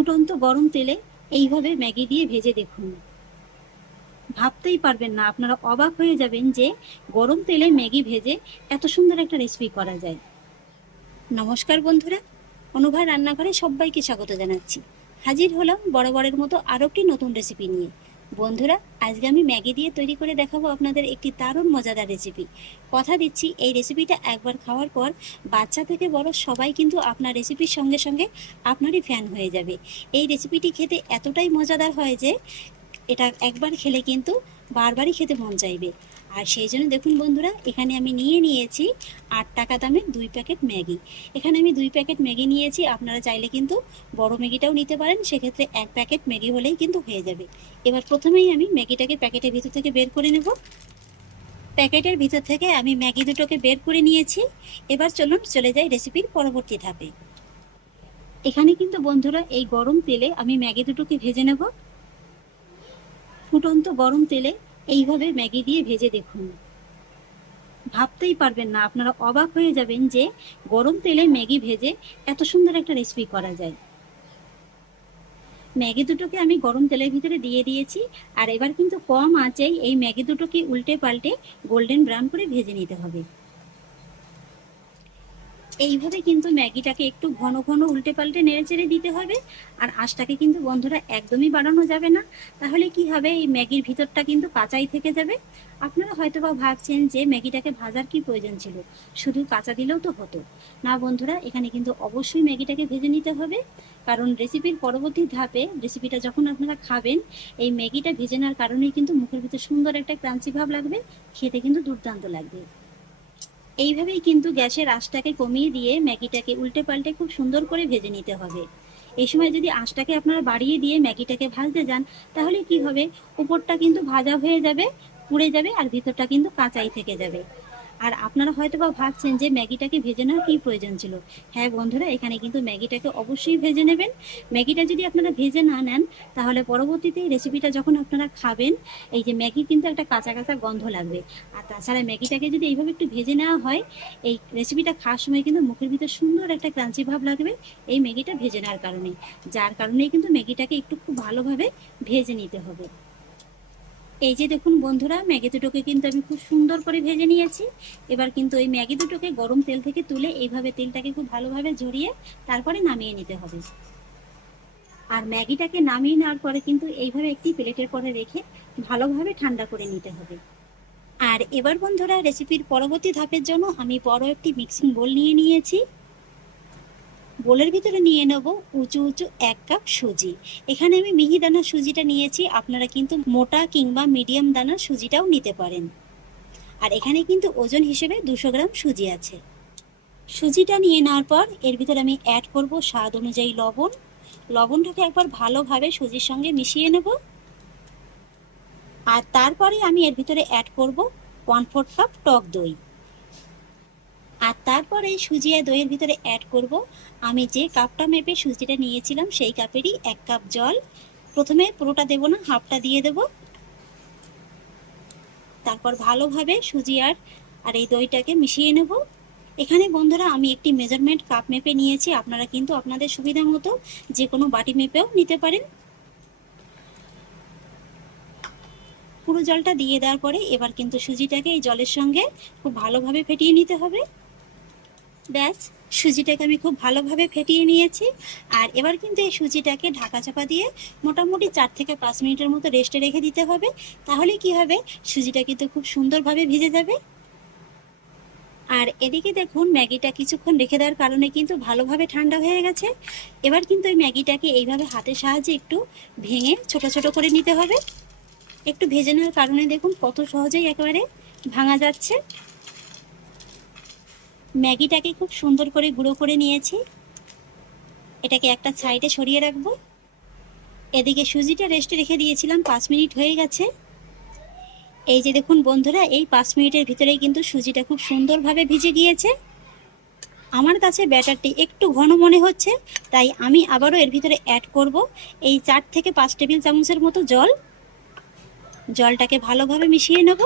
ফুটন্ত গরম তেলে এইভাবে ম্যাগি দিয়ে ভেজে দেখুন। ভাবতেই পারবেন না, আপনারা অবাক হয়ে যাবেন যে গরম তেলে ম্যাগি ভেজে এত সুন্দর একটা রেসিপি করা যায়। নমস্কার বন্ধুরা অনুভয় রান্নাঘরে সবাইকে স্বাগত জানাচ্ছি। হাজির হলাম বরাবরের মতো আরও একটি নতুন রেসিপি নিয়ে। বন্ধুরা, আজকে আমি ম্যাগি দিয়ে তৈরি করে দেখাবো আপনাদের একটি দারুণ মজাদার রেসিপি কথা দিচ্ছি, এই রেসিপিটা একবার খাওয়ার পর বাচ্চা থেকে বড় সবাই কিন্তু আপনার রেসিপির সঙ্গে সঙ্গে আপনারই ফ্যান হয়ে যাবে। এই রেসিপিটি খেতে এতটাই মজাদার হয় যে, এটা একবার খেলে কিন্তু বারবারই খেতে মন চাইবে। আর সেই জন্য দেখুন বন্ধুরা, এখানে আমি নিয়ে নিয়েছি আট টাকা দামের দুই প্যাকেট ম্যাগি। এখানে আমি দুই প্যাকেট ম্যাগি নিয়েছি, আপনারা চাইলে কিন্তু বড় ম্যাগিটাও নিতে পারেন, সেক্ষেত্রে এক প্যাকেট ম্যাগি হলেই কিন্তু হয়ে যাবে। এবার প্রথমেই আমি ম্যাগিটাকে প্যাকেটের ভিতর থেকে বের করে নেব। প্যাকেটের ভিতর থেকে আমি ম্যাগি দুটোকে বের করে নিয়েছি। এবার চলুন চলে যাই রেসিপির পরবর্তী ধাপে। এখানে কিন্তু বন্ধুরা, এই গরম তেলে আমি ম্যাগি দুটোকে ভেজে নেব। ফুটন্ত গরম তেলে এইভাবে ম্যাগি দিয়ে ভেজে দেখুন। ভাবতেই পারবেন না, আপনারা অবাক হয়ে যাবেন যে গরম তেলে ম্যাগি ভেজে এত সুন্দর একটা রেসিপি করা যায়। ম্যাগি দুটোকে আমি গরম তেলের ভিতরে দিয়ে দিয়েছি, আর এবার কিন্তু কম আঁচেই এই ম্যাগি দুটোকে উল্টে পাল্টে গোল্ডেন ব্রাউন করে ভেজে নিতে হবে। এইভাবে কিন্তু ম্যাগিটাকে একটু ঘন ঘন উল্টে পাল্টে নেড়ে চেড়ে দিতে হবে। আর আঁশটাকে কিন্তু বন্ধুরা একদমই বাড়ানো যাবে না। তাহলে কি হবে? এই ম্যাগির ভিতরটা কিন্তু কাঁচাই থেকে যাবে। আপনারা হয়তো বা ভাবছেন যে ম্যাগিটাকে ভাজার কি প্রয়োজন ছিল? শুধু কাঁচা দিলেও তো হতো। না বন্ধুরা, এখানে কিন্তু অবশ্যই ম্যাগিটাকে ভেজে নিতে হবে। কারণ রেসিপির পরবর্তী ধাপে রেসিপিটা যখন আপনারা খাবেন, এই ম্যাগিটা ভেজে নেওয়ার কারণেই কিন্তু মুখের ভিতর সুন্দর একটা ক্রাঞ্চি ভাব লাগবে, খেতে কিন্তু দুর্দান্ত লাগবে। এইভাবেই কিন্তু গ্যাসের আঁচটাকে কমিয়ে দিয়ে ম্যাগিটাকে উল্টে পাল্টে খুব সুন্দর করে ভেজে নিতে হবে। এই সময় যদি আঁচটাকে আপনারা বাড়িয়ে দিয়ে ম্যাগিটাকে ভাজতে যান, তাহলে কি হবে? উপরটা কিন্তু ভাজা হয়ে যাবে, পুড়ে যাবে আর ভিতরটা কিন্তু কাঁচাই থেকে যাবে। আর আপনারা হয়তো বা ভাবছেন যে ম্যাগিটাকে ভেজে নেওয়ার কী প্রয়োজন ছিল? হ্যাঁ বন্ধুরা, এখানে কিন্তু ম্যাগিটাকে অবশ্যই ভেজে নেবেন। ম্যাগিটা যদি আপনারা ভেজে না নেন, তাহলে পরবর্তীতে রেসিপিটা যখন আপনারা খাবেন, এই যে ম্যাগি কিন্তু একটা কাঁচা কাঁচা গন্ধ লাগবে। আর তাছাড়া ম্যাগিটাকে যদি এইভাবে একটু ভেজে নেওয়া হয়, এই রেসিপিটা খাওয়ার সময় কিন্তু মুখের ভিতরে সুন্দর একটা ক্রাঞ্চি ভাব লাগবে এই ম্যাগিটা ভেজে নেওয়ার কারণে। যার কারণেই কিন্তু ম্যাগিটাকে একটু খুব ভালোভাবে ভেজে নিতে হবে। এই যে দেখুন বন্ধুরা, ম্যাগি দুটোকে কিন্তু আমি খুব সুন্দর করে ভেজে নিয়েছি। এবার কিন্তু ওই ম্যাগি দুটোকে গরম তেল থেকে তুলে এইভাবে তেলটাকে খুব ভালোভাবে ঝরিয়ে তারপরে নামিয়ে নিতে হবে। আর ম্যাগিটাকে নামিয়ে নেওয়ার পরে কিন্তু এইভাবে একটি প্লেটের পরে রেখে ভালোভাবে ঠান্ডা করে নিতে হবে। আর এবার বন্ধুরা রেসিপির পরবর্তী ধাপের জন্য আমি বড় একটি মিক্সিং বোল নিয়ে নিয়েছি। বোলের ভিতরে নিয়ে নেব উঁচু উঁচু এক কাপ সুজি। এখানে আমি মিহি দানার সুজিটা নিয়েছি, আপনারা কিন্তু মোটা কিংবা মিডিয়াম দানার সুজিটাও নিতে পারেন। আর এখানে কিন্তু ওজন হিসেবে দুশো গ্রাম সুজি আছে। সুজিটা নিয়ে নেওয়ার পর এর ভিতরে আমি অ্যাড করব স্বাদ অনুযায়ী লবণ। লবণটাকে একবার ভালোভাবে সুজির সঙ্গে মিশিয়ে নেব। আর তারপরে আমি এর ভিতরে অ্যাড করব ওয়ান ফোর্থ কাপ টক দই। আর তারপরে সুজি আর দইয়ের ভিতরে অ্যাড করব। আমি যে কাপটা মেপে সুজিটা নিয়েছিলাম, সেই কাপেরই এক কাপ জল। প্রথমে পুরোটা দেব না, হাফটা দিয়ে দেব। তারপর ভালোভাবে সুজি আর আর এই দইটাকে মিশিয়ে নেব। এখানে বন্ধুরা, আমি একটি মেজারমেন্ট কাপ মেপে নিয়েছি। আপনারা কিন্তু আপনাদের সুবিধা মতো যে কোনো বাটি মেপেও নিতে পারেন। পুরো জলটা দিয়ে দেওয়ার পরে এবার কিন্তু সুজিটাকে এই জলের সঙ্গে খুব ভালোভাবে ফেটিয়ে নিতে হবে। ব্যাস, সুজিটাকে আমি খুব ভালোভাবে ফেটিয়ে নিয়েছি। আর এবার কিন্তু এই সুজিটাকে ঢাকা চাপা দিয়ে মোটামুটি চার থেকে পাঁচ মিনিটের মতো রেস্টে রেখে দিতে হবে। তাহলে কি হবে? সুজিটা কিন্তু খুব সুন্দরভাবে ভিজে যাবে। আর এদিকে দেখুন, ম্যাগিটা কিছুক্ষণ রেখে দেওয়ার কারণে কিন্তু ভালোভাবে ঠান্ডা হয়ে গেছে। এবার কিন্তু ওই ম্যাগিটাকে এইভাবে হাতের সাহায্যে একটু ভেঙে ছোট ছোট করে নিতে হবে। একটু ভেজে নেওয়ার কারণে দেখুন কত সহজেই একেবারে ভাঙা যাচ্ছে। ম্যাগিটাকে খুব সুন্দর করে গুঁড়ো করে নিয়েছি। এটাকে একটা সাইডে সরিয়ে রাখব। এদিকে সুজিটা রেস্টে রেখে দিয়েছিলাম, পাঁচ মিনিট হয়ে গেছে। এই যে দেখুন বন্ধুরা, এই পাঁচ মিনিটের ভিতরেই কিন্তু সুজিটা খুব সুন্দরভাবে ভিজে গিয়েছে। আমার কাছে ব্যাটারটি একটু ঘন মনে হচ্ছে, তাই আমি আবারও এর ভিতরে অ্যাড করব এই চার থেকে পাঁচ টেবিল চামচের মতো জল। জলটাকে ভালোভাবে মিশিয়ে নেব।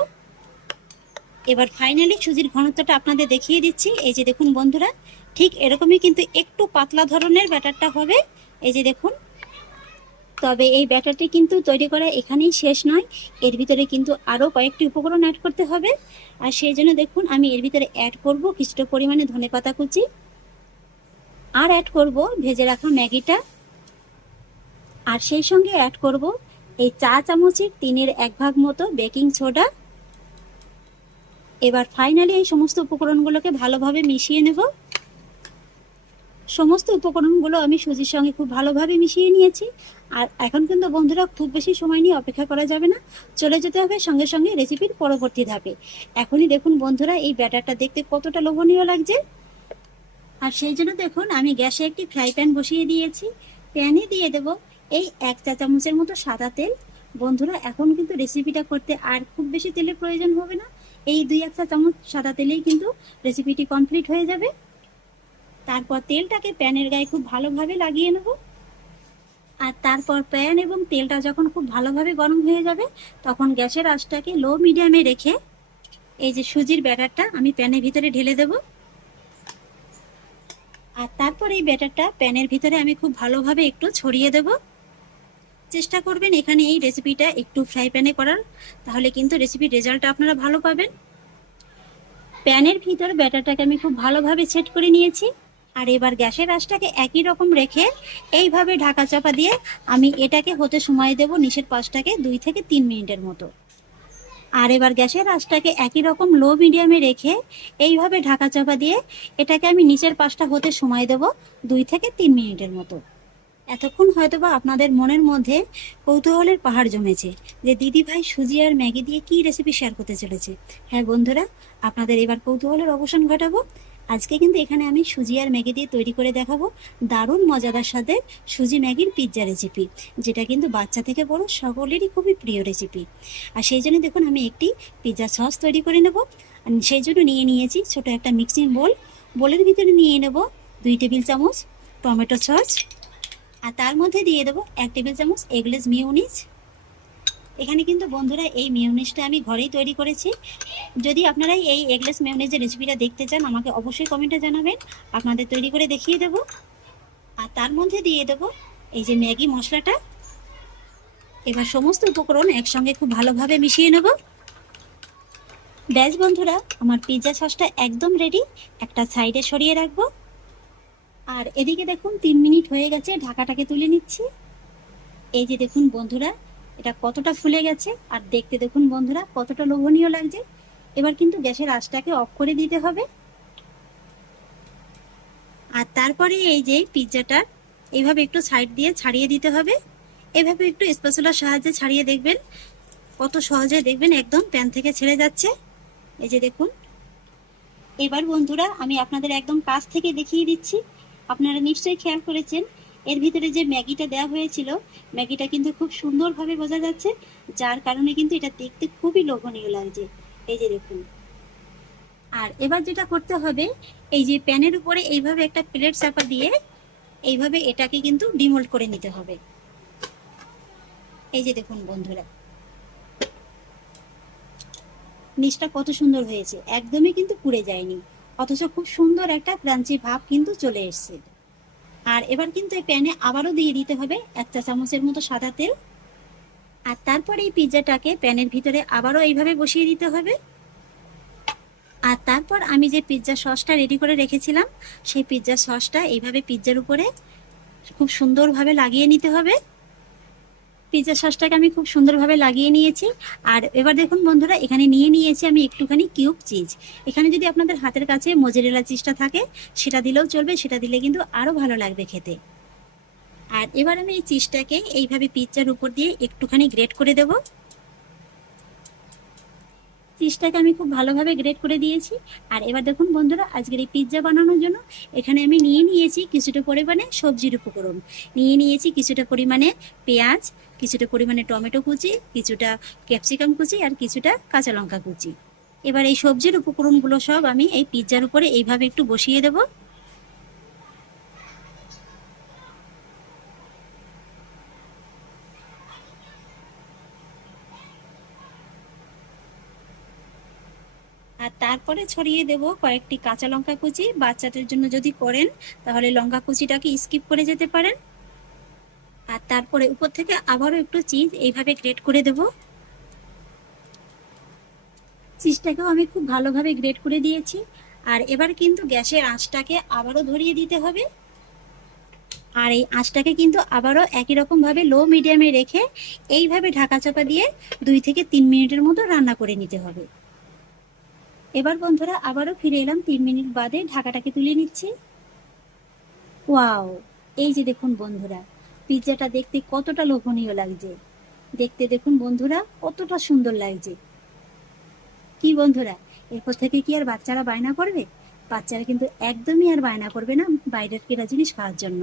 এবার ফাইনালি সুজির ঘনত্বটা আপনাদের দেখিয়ে দিচ্ছি। এই যে দেখুন বন্ধুরা, ঠিক এরকমই কিন্তু একটু পাতলা ধরনের ব্যাটারটা হবে। এই যে দেখুন, তবে এই ব্যাটারটি কিন্তু তৈরি করা এখানেই শেষ নয়। এর ভিতরে কিন্তু আরও কয়েকটি উপকরণ অ্যাড করতে হবে। আর সেই জন্য দেখুন, আমি এর ভিতরে অ্যাড করব কিছুটা পরিমাণে ধনেপাতা কুচি। আর অ্যাড করব ভেজে রাখা ম্যাগিটা। আর সেই সঙ্গে অ্যাড করব এই চা চামচের তিনের এক ভাগ মতো বেকিং সোডা এবার ফাইনালি এই সমস্ত উপকরণগুলোকে ভালোভাবে মিশিয়ে নেব। সমস্ত উপকরণগুলো আমি সুজির সঙ্গে খুব ভালোভাবে মিশিয়ে নিয়েছি। আর এখন কিন্তু বন্ধুরা খুব বেশি সময় নিয়ে অপেক্ষা করা যাবে না। চলে যেতে হবে সঙ্গে সঙ্গে রেসিপির পরবর্তী ধাপে। এখনই দেখুন বন্ধুরা এই ব্যাটারটা দেখতে কতটা লোভনীয় লাগছে। আর সেই জন্য দেখুন আমি গ্যাসে একটি ফ্রাই প্যান বসিয়ে দিয়েছি। প্যানে দিয়ে দেব এই এক চা চামচের মতো সাদা তেল। বন্ধুরা এখন কিন্তু রেসিপিটা করতে আর খুব বেশি তেলের প্রয়োজন হবে না। এই দুই এক চা চামচ সাদা তেলেই কিন্তু রেসিপিটি কমপ্লিট হয়ে যাবে। তারপর তেলটাকে প্যানের গায়ে খুব ভালোভাবে লাগিয়ে নেব। আর তারপর প্যান এবং তেলটা যখন খুব ভালোভাবে গরম হয়ে যাবে, তখন গ্যাসের আঁচটাকে লো মিডিয়ামে রেখে এই যে সুজির ব্যাটারটা আমি প্যানের ভিতরে ঢেলে দেব। আর তারপর এই ব্যাটারটা প্যানের ভিতরে আমি খুব ভালোভাবে একটু ছড়িয়ে দেব। চেষ্টা করবেন এখানে এই রেসিপিটা একটু ফ্রাই প্যানে করার। তাহলে কিন্তু রেসিপির রেজাল্টটা আপনারা ভালো পাবেন। প্যানের ভিতর ব্যাটারটাকে আমি খুব ভালোভাবে সেট করে নিয়েছি। আর এবার গ্যাসের আঁচটাকে একই রকম রেখে এইভাবে ঢাকা চাপা দিয়ে আমি এটাকে হতে সময় দেব নিচের পাশটাকে দুই থেকে তিন মিনিটের মতো। আর এবার গ্যাসের আঁচটাকে একই রকম লো মিডিয়ামে রেখে এইভাবে ঢাকা চাপা দিয়ে এটাকে আমি নিচের পাশটা হতে সময় দেব দুই থেকে তিন মিনিটের মতো। এতক্ষণ হয়তোবা আপনাদের মনের মধ্যে কৌতূহলের পাহাড় জমেছে যে দিদি ভাই সুজি আর ম্যাগি দিয়ে কি রেসিপি শেয়ার করতে চলেছে। হ্যাঁ বন্ধুরা, আপনাদের এবার কৌতূহলের অবসান ঘটাবো। আজকে কিন্তু এখানে আমি সুজি আর ম্যাগি দিয়ে তৈরি করে দেখাবো দারুণ মজাদার সাথে সুজি ম্যাগির পিৎজা রেসিপি যেটা কিন্তু বাচ্চা থেকে বড় সকলেরই খুবই প্রিয় রেসিপি আর সেই জন্য দেখুন আমি একটি পিৎজা সস তৈরি করে নেব। সেই জন্য নিয়ে নিয়েছি ছোট একটা মিক্সিং বোল বোলের ভিতরে নিয়ে নেব দুই টেবিল চামচ টমেটো সস আর তার মধ্যে দিয়ে দেবো এক টেবিল চামচ এগলেস মিউনিস এখানে কিন্তু বন্ধুরা এই মিউনিসটা আমি ঘরেই তৈরি করেছি। যদি আপনারা এই এগলেস মিউনিসের রেসিপিটা দেখতে চান, আমাকে অবশ্যই কমেন্টে জানাবেন। আপনাদের তৈরি করে দেখিয়ে দেব। আর তার মধ্যে দিয়ে দেব এই যে ম্যাগি মশলাটা। এবার সমস্ত উপকরণ একসঙ্গে খুব ভালোভাবে মিশিয়ে নেব। ব্যাস বন্ধুরা, আমার পিৎজা সসটা একদম রেডি একটা সাইডে সরিয়ে রাখব। আর এদিকে দেখুন, তিন মিনিট হয়ে গেছে, ঢাকাটাকে তুলে নিচ্ছি। এই যে দেখুন বন্ধুরা, এটা কতটা ফুলে গেছে, আর দেখতে দেখুন বন্ধুরা, কতটা লোভনীয় লাগছে। এবার কিন্তু গ্যাসের আঁচটাকে অফ করে দিতে হবে। আর তারপরে এই যে পিৎজাটা এইভাবে একটু সাইড দিয়ে ছাড়িয়ে দিতে হবে। এভাবে একটু স্পেশালার সাহায্যে ছাড়িয়ে দেখবেন, কত সহজে দেখবেন একদম প্যান থেকে ছেড়ে যাচ্ছে। এই যে দেখুন, এবার বন্ধুরা, আমি আপনাদের একদম কাছ থেকে দেখিয়ে দিচ্ছি। আপনারা নিশ্চয়ই খেয়াল করেছেন, এর ভিতরে যে ম্যাগিটা দেওয়া হয়েছিল, ম্যাগিটা কিন্তু খুব সুন্দরভাবে বোঝা যাচ্ছে, যার কারণে কিন্তু এটা দেখতে খুবই লোভনীয় লাগছে। এই যে দেখুন। আর এবার যেটা করতে হবে, এই যে প্যানের উপরে এইভাবে একটা প্লেট চাপা দিয়ে এইভাবে এটাকে কিন্তু ডিমোল্ড করে নিতে হবে। এই যে দেখুন বন্ধুরা। নিচটা কত সুন্দর হয়েছে, একদমই কিন্তু পুড়ে যায়নি। অথচ খুব সুন্দর একটা ক্রাঞ্চি ভাব কিন্তু চলে এসছে। আর এবার কিন্তু এই প্যানে আবারও দিয়ে দিতে হবে এক চা চামচের মতো সাদা তেল। আর তারপর এই পিৎজাটাকে প্যানের ভিতরে আবারও এইভাবে বসিয়ে দিতে হবে। আর তারপর আমি যে পিৎজা সসটা রেডি করে রেখেছিলাম, সেই পিৎজা সসটা এইভাবে পিৎজার উপরে খুব সুন্দরভাবে লাগিয়ে নিতে হবে। পিৎজা সসটাকে আমি খুব সুন্দরভাবে লাগিয়ে নিয়েছি। আর এবার দেখুন বন্ধুরা, এখানে নিয়ে নিয়েছি আমি একটুখানি কিউব চিজ এখানে যদি আপনাদের হাতের কাছে মজেরেলা চিজটা থাকে, সেটা দিলেও চলবে, সেটা দিলে কিন্তু আরও ভালো লাগবে খেতে। আর এবার আমি এই চিজটাকে এইভাবে পিৎজার উপর দিয়ে একটুখানি গ্রেট করে দেব। চিজটাকে আমি খুব ভালোভাবে গ্রেড করে দিয়েছি। আর এবার দেখুন বন্ধুরা, আজকের এই পিৎজা বানানোর জন্য এখানে আমি নিয়ে নিয়েছি কিছুটা পরিমাণে সবজির উপকরণ। নিয়ে নিয়েছি কিছুটা পরিমাণে পেঁয়াজ, কিছুটা পরিমাণে টমেটো কুচি, কিছুটা ক্যাপসিকাম কুচি আর কিছুটা কাঁচা লঙ্কা কুচি। এবার এই সবজির উপকরণগুলো সব আমি এই পিৎজার উপরে এইভাবে একটু বসিয়ে দেব। আর তারপরে ছড়িয়ে দেব কয়েকটি কাঁচা লঙ্কা কুচি। বাচ্চাদের জন্য যদি করেন, তাহলে লঙ্কা কুচিটাকে স্কিপ করে যেতে পারেন। আর তারপরে উপর থেকে আবারও একটু চিজ এইভাবে গ্রেট করে দেব। চিজটাকেও আমি খুব ভালোভাবে গ্রেট করে দিয়েছি। আর এবার কিন্তু গ্যাসের আঁচটাকে আবারও ধরিয়ে দিতে হবে। আর এই আঁচটাকে কিন্তু আবারও একই রকমভাবে লো মিডিয়ামে রেখে এইভাবে ঢাকা চাপা দিয়ে দুই থেকে তিন মিনিটের মতো রান্না করে নিতে হবে। এবার বন্ধুরা, আবারও ফিরে এলাম তিন মিনিট বাদে। ঢাকাটাকে তুলে নিচ্ছি। ওয়াও, এই যে দেখুন বন্ধুরা পিৎজাটা দেখতে কতটা লোভনীয় লাগছে। দেখতে দেখুন বন্ধুরা, কতটা সুন্দর লাগছে। কি বন্ধুরা, এরপর থেকে কি আর বাচ্চারা বায়না করবে? বাচ্চারা কিন্তু একদমই আর বায়না করবে না বাইরের কেনা জিনিস খাওয়ার জন্য।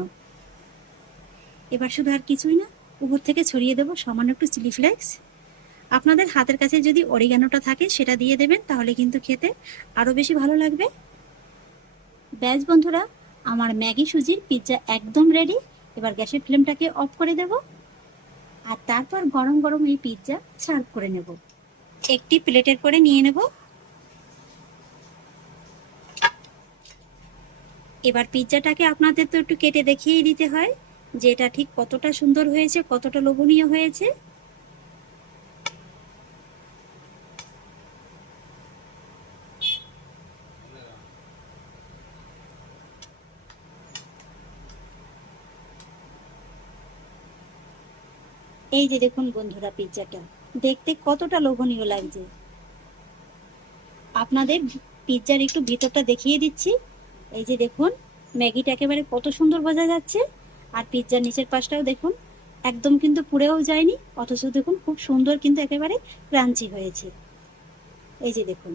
এবার শুধু আর কিছুই না, উপর থেকে ছড়িয়ে দেবো সামান্য একটু চিলি ফ্লেক্স। আপনাদের হাতের কাছে যদি অরিগানোটা থাকে, সেটা দিয়ে দেবেন, তাহলে কিন্তু খেতে আরও বেশি ভালো লাগবে। ব্যাস বন্ধুরা, আমার ম্যাগি সুজির পিৎজা একদম রেডি এবার গ্যাসের ফ্লেমটাকে অফ করে দেব। আর তারপর গরম গরম এই পিৎজা সার্ভ করে নেব। একটি প্লেটের করে নিয়ে নেব। এবার পিৎজাটাকে আপনাদের তো একটু কেটে দেখিয়ে দিতে হয় যে এটা ঠিক কতটা সুন্দর হয়েছে, কতটা লোভনীয় হয়েছে। এই যে দেখুন বন্ধুরা পিৎজাটা দেখতে কতটা লোভনীয় লাগছে। আপনাদের পিৎজার একটু ভিতরটা দেখিয়ে দিচ্ছি। এই যে দেখুন, ম্যাগিটা একেবারে কত সুন্দর বোঝা যাচ্ছে। আর পিৎজার নিচের পাশটাও দেখুন, একদম কিন্তু পুড়েও যায়নি, অথচ দেখুন খুব সুন্দর কিন্তু একেবারে ক্রাঞ্চি হয়েছে। এই যে দেখুন,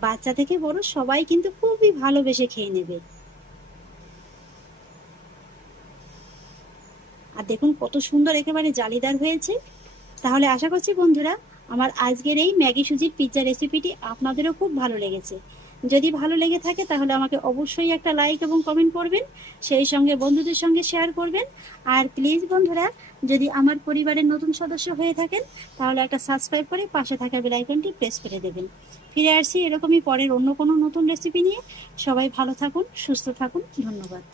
বাচ্চা থেকে বড় সবাই কিন্তু খুবই ভালোবেসে খেয়ে নেবে। আর দেখুন কত সুন্দর একেবারে জালিদার হয়েছে। তাহলে আশা করছি বন্ধুরা, আমার আজকের এই ম্যাগি সুজির পিৎজা রেসিপিটি আপনাদেরও খুব ভালো লেগেছে। যদি ভালো লেগে থাকে তাহলে আমাকে অবশ্যই একটা লাইক এবং কমেন্ট করবেন, সেই সঙ্গে বন্ধুদের সঙ্গে শেয়ার করবেন। আর প্লিজ বন্ধুরা, যদি আমার পরিবারের নতুন সদস্য হয়ে থাকেন, তাহলে একটা সাবস্ক্রাইব করে পাশে থাকা বেলাইকনটি প্রেস করে দেবেন। ফিরে আসছি এরকমই পরের অন্য কোনো নতুন রেসিপি নিয়ে। সবাই ভালো থাকুন, সুস্থ থাকুন, ধন্যবাদ।